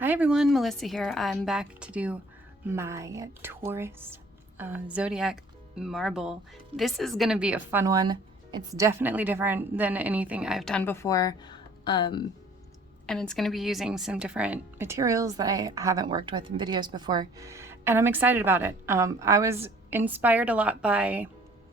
Hi everyone, Melissa here. I'm back to do my Taurus Zodiac marble. This is going to be a fun one. It's definitely different than anything I've done before. And it's going to be using some different materials that I haven't worked with in videos before. And I'm excited about it. I was inspired a lot by,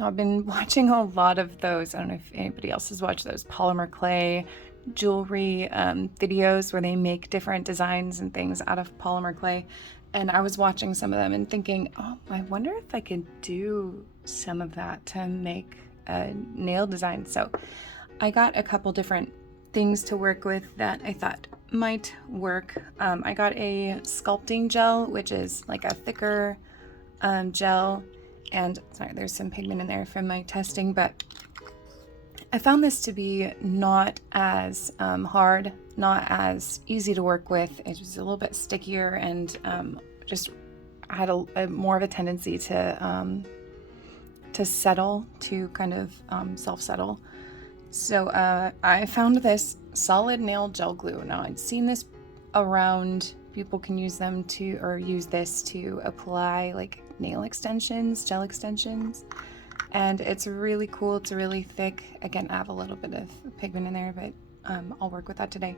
I've been watching a lot of those, I don't know if anybody else has watched those polymer clay jewelry videos where they make different designs and things out of polymer clay, and I was watching some of them and thinking, oh, I wonder if I could do some of that to make a nail design. So I got a couple different things to work with that I thought might work. I got a sculpting gel, which is like a thicker gel, and sorry, there's some pigment in there from my testing, but I found this to be not as hard, not as easy to work with. It was a little bit stickier and just had a more of a tendency to settle, to kind of self-settle. So I found this solid nail gel glue. Now I'd seen this around. People can use them to, or use this to apply like nail extensions, gel extensions. And it's really cool. It's really thick. Again, I have a little bit of pigment in there, but I'll work with that today.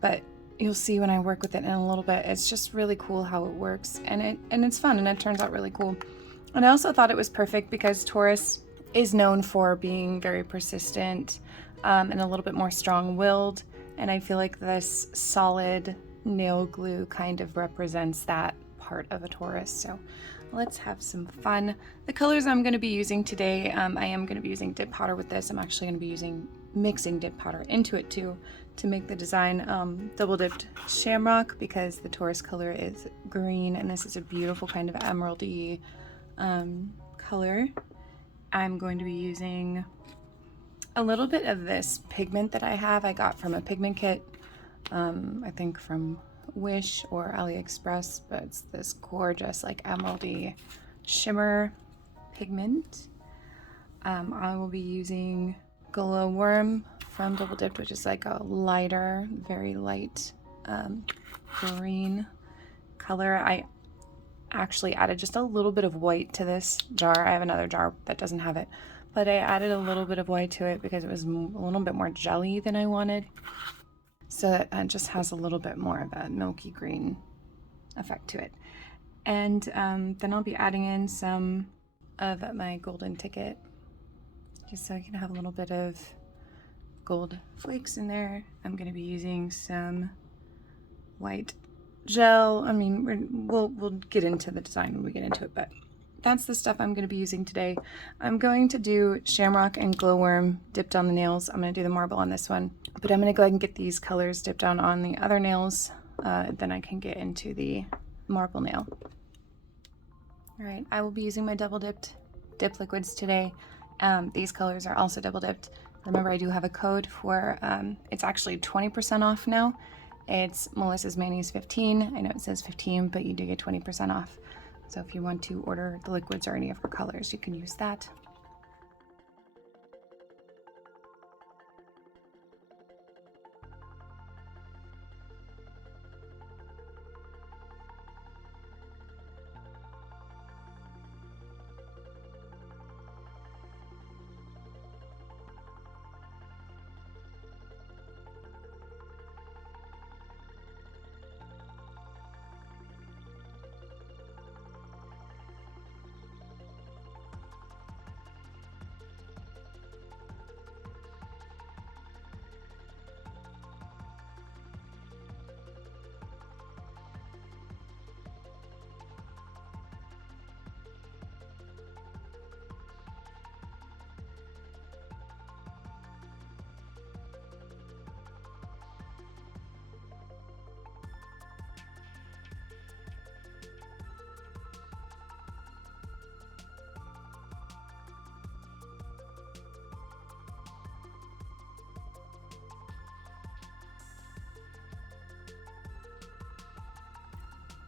But you'll see when I work with it in a little bit, it's just really cool how it works, and it's fun, and it turns out really cool. And I also thought it was perfect because Taurus is known for being very persistent and a little bit more strong-willed, and I feel like this solid nail glue kind of represents that part of a Taurus. So let's have some fun. The colors I'm going to be using today, I am going to be using dip powder with this. I'm actually going to be mixing dip powder into it too to make the design. Double dipped shamrock because the Taurus color is green, and this is a beautiful kind of emeraldy color. I'm going to be using a little bit of this pigment that I got from a pigment kit, I think from Wish or AliExpress, but it's this gorgeous like emeraldy shimmer pigment. I will be using Glowworm from Double Dipped, which is like a lighter, very light green color. I actually added just a little bit of white to this jar. I have another jar that doesn't have it, but I added a little bit of white to it because it was a little bit more jelly than I wanted. So it just has a little bit more of a milky green effect to it. And then I'll be adding in some of my golden ticket, just so I can have a little bit of gold flakes in there. I'm going to be using some white gel. I mean, we'll get into the design when we get into it, but that's the stuff I'm going to be using today. I'm going to do shamrock and glowworm dipped on the nails. I'm going to do the marble on this one, but I'm going to go ahead and get these colors dipped down on the other nails. Then I can get into the marble nail. All right, I will be using my double dipped dip liquids today. These colors are also double dipped. Remember, I do have a code for, it's actually 20% off now. It's Melissa's Manies 15. I know it says 15, but you do get 20% off. So if you want to order the liquids or any of her colors, you can use that.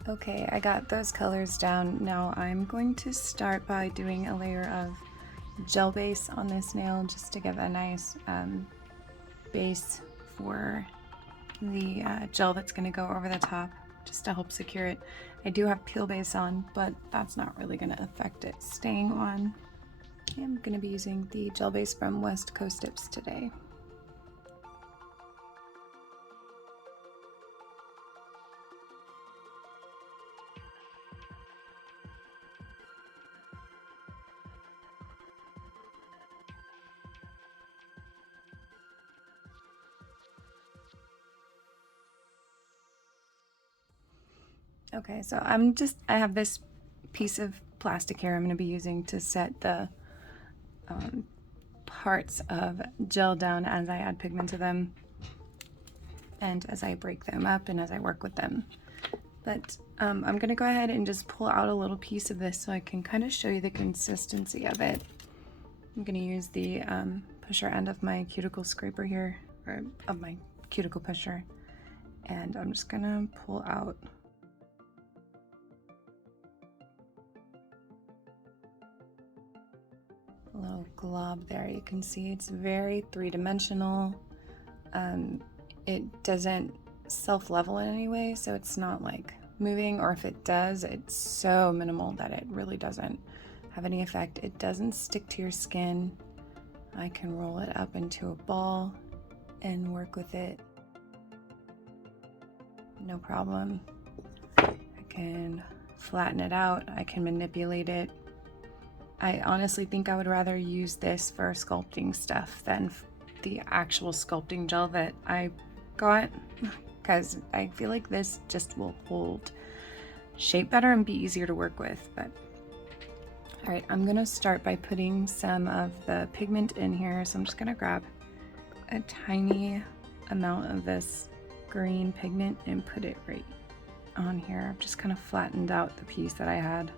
Okay, I got those colors down. Now I'm going to start by doing a layer of gel base on this nail just to give a nice base for the gel that's going to go over the top just to help secure it. I do have peel base on, but that's not really going to affect it staying on. I'm going to be using the gel base from West Coast Dips today. Okay, so I have this piece of plastic here I'm going to be using to set the parts of gel down as I add pigment to them and as I break them up and as I work with them. But I'm going to go ahead and just pull out a little piece of this so I can kind of show you the consistency of it. I'm going to use the pusher end of my cuticle scraper here, or of my cuticle pusher, and I'm just going to pull out a little glob there. You can see it's very three-dimensional. It doesn't self-level in any way, so it's not like moving, or if it does, it's so minimal that it really doesn't have any effect. It doesn't stick to your skin. I can roll it up into a ball and work with it, no problem. I can flatten it out, I can manipulate it. I honestly think I would rather use this for sculpting stuff than the actual sculpting gel that I got, because I feel like this just will hold shape better and be easier to work with. But all right, I'm gonna start by putting some of the pigment in here. So I'm just gonna grab a tiny amount of this green pigment and put it right on here. I've just kind of flattened out the piece that I had.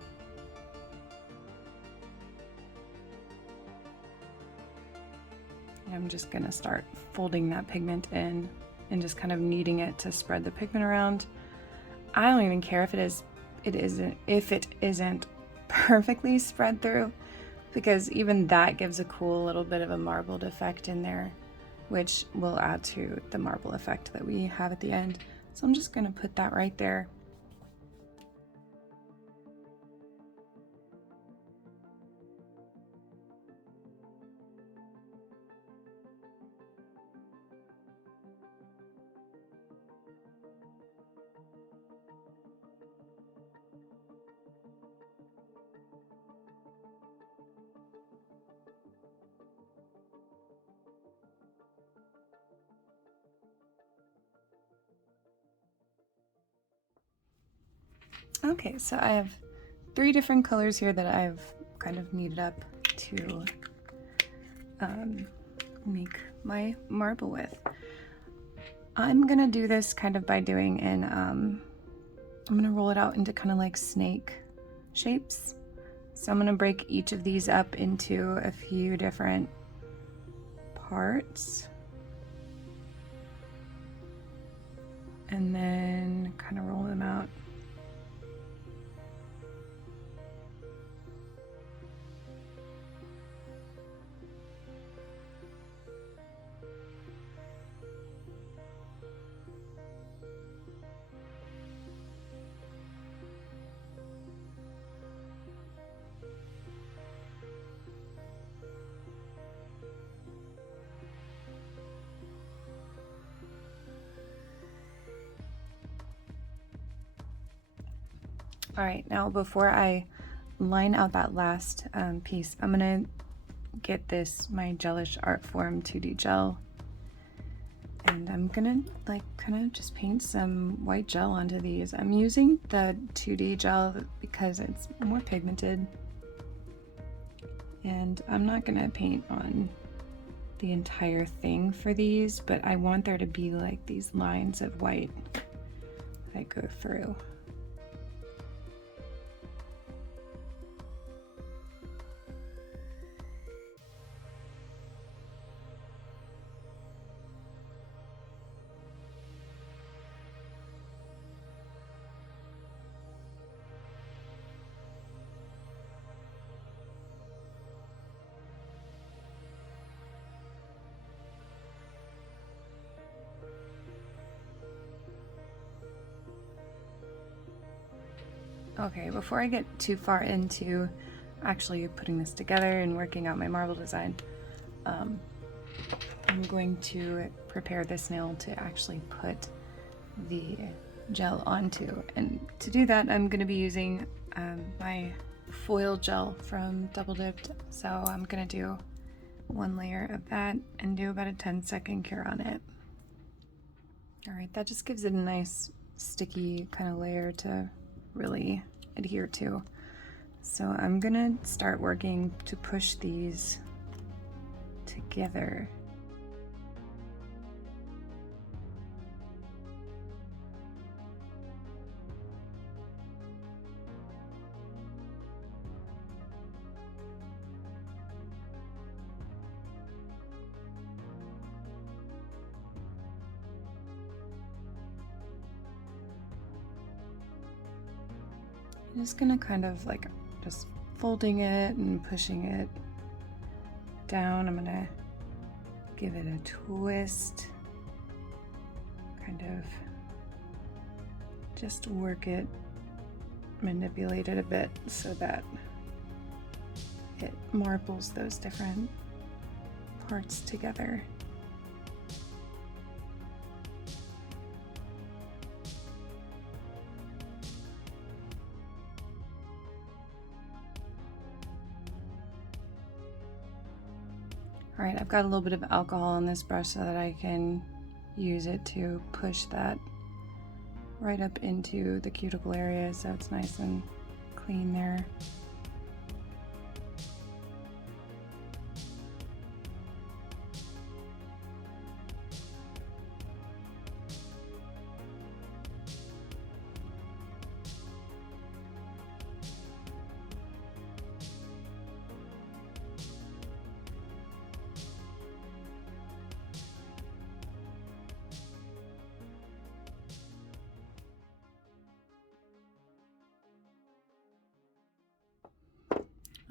I'm just gonna start folding that pigment in and just kind of kneading it to spread the pigment around. I don't even care if it isn't perfectly spread through, because even that gives a cool little bit of a marbled effect in there, which will add to the marble effect that we have at the end. So I'm just gonna put that right there. Okay, so I have 3 different colors here that I've kind of kneaded up to make my marble with. I'm gonna do this kind of by doing I'm gonna roll it out into kind of like snake shapes. So I'm gonna break each of these up into a few different parts and then kind of roll them out. All right, now before I line out that last piece, I'm gonna get my gelish art form 2D gel, and I'm gonna like kind of just paint some white gel onto these. I'm using the 2D gel because it's more pigmented, and I'm not gonna paint on the entire thing for these, but I want there to be like these lines of white that go through. Okay, before I get too far into actually putting this together and working out my marble design, I'm going to prepare this nail to actually put the gel onto. And to do that, I'm going to be using my foil gel from Dipp'd. So I'm going to do one layer of that and do about a 10-second cure on it. All right, that just gives it a nice sticky kind of layer to really adhere to. So I'm gonna start working to push these together. I'm just gonna kind of like just folding it and pushing it down. I'm gonna give it a twist, kind of just work it, manipulate it a bit so that it marbles those different parts together. All right, I've got a little bit of alcohol on this brush so that I can use it to push that right up into the cuticle area so it's nice and clean there.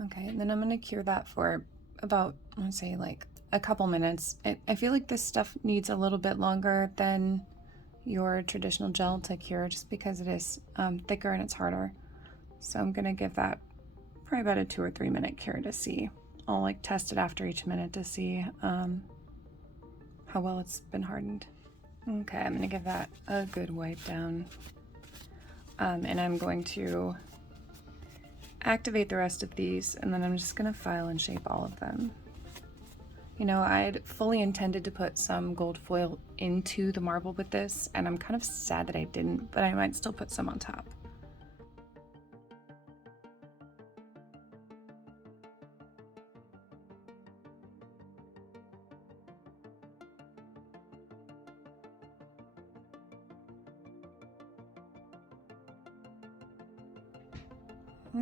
Okay, and then I'm gonna cure that for about, I'd say like a couple minutes. I feel like this stuff needs a little bit longer than your traditional gel to cure just because it is thicker and it's harder. So I'm gonna give that probably about a 2 or 3 minute cure to see. I'll like test it after each minute to see how well it's been hardened. Okay, I'm gonna give that a good wipe down. And I'm going to activate the rest of these, and then I'm just gonna file and shape all of them. You know, I'd fully intended to put some gold foil into the marble with this, and I'm kind of sad that I didn't, but I might still put some on top.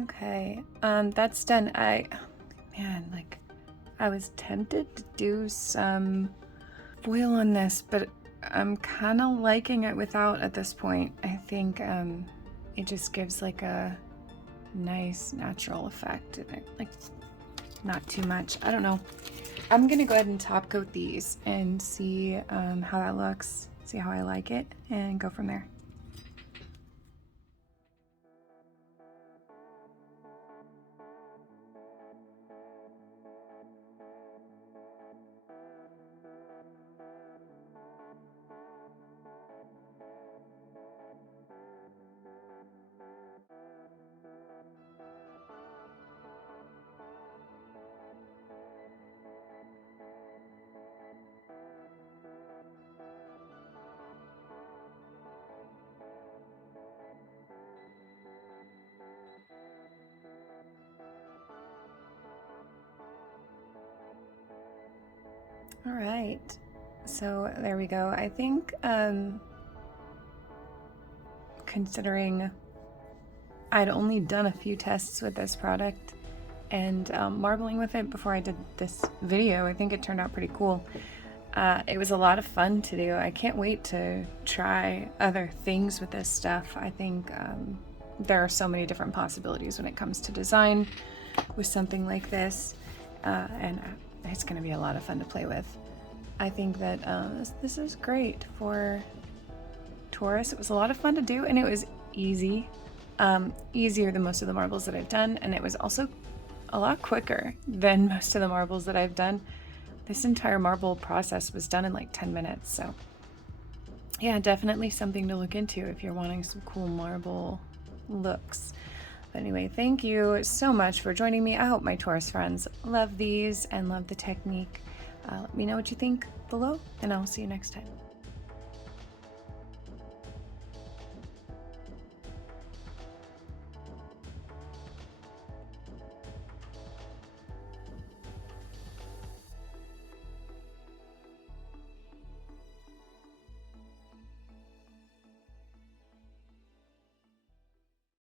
Okay, that's done. Man, like, I was tempted to do some foil on this, but I'm kind of liking it without at this point. I think it just gives like a nice natural effect, like not too much. I don't know. I'm gonna go ahead and top coat these and see how that looks, see how I like it, and go from there. All right, so there we go. I think considering I'd only done a few tests with this product and marbling with it before I did this video, I think it turned out pretty cool. It was a lot of fun to do. I can't wait to try other things with this stuff. I think there are so many different possibilities when it comes to design with something like this, and it's going to be a lot of fun to play with. I think that this is great for Taurus. It was a lot of fun to do, and it was easy. Easier than most of the marbles that I've done, and it was also a lot quicker than most of the marbles that I've done. This entire marble process was done in like 10 minutes, so yeah, definitely something to look into if you're wanting some cool marble looks. But anyway, thank you so much for joining me. I hope my Taurus friends love these and love the technique. Let me know what you think below, and I'll see you next time.